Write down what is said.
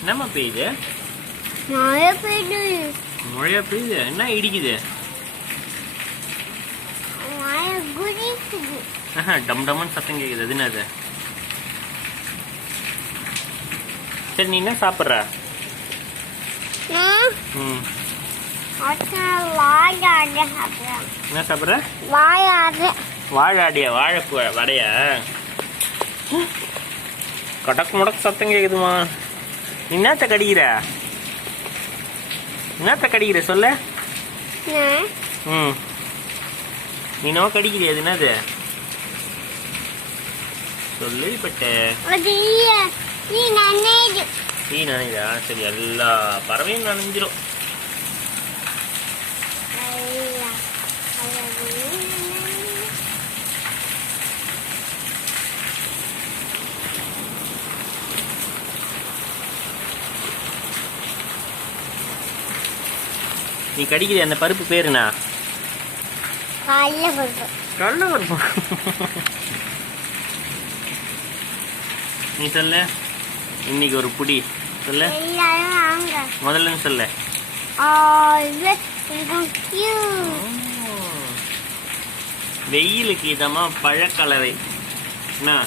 என்னம்மா பெய்யுது? மழை பெய்யுது. மழையா பெய்யுது? என்ன இடிக்குது? மழை குதிக்குது. டம் டம்னு சத்தம் கேக்குது. அது என்னது? சரி, நீ என்ன சாப்பிட்ற? வாழாடு சாப்பிட்றேன். என்ன சாப்பிட்ற? வாழாடு. வாழாடியா? வாழைப்பூ வடையா? கடக்கு முடக்கு சத்தம் கேக்குதுமா. என்னத்த கடிக்கிற? என்னத்த கடிக்கிற சொல்ல? நீ நோ கடிக்கிறியா? அது என்னது சொல்லு பட்ட. நீ நனைதா? சரி, எல்லா பறவையும் நனைஞ்சிரும். நீ கடிக்கிற அந்த பருப்பு பேருனா? கடலை பருப்பு. கடலை பருப்பு. நீ சொல்ல, இன்னைக்கு ஒரு புடி சொல்ல. முதல்ல சொல்ல. வெயிலுக்கு இதமா பழக்கலவை என்ன?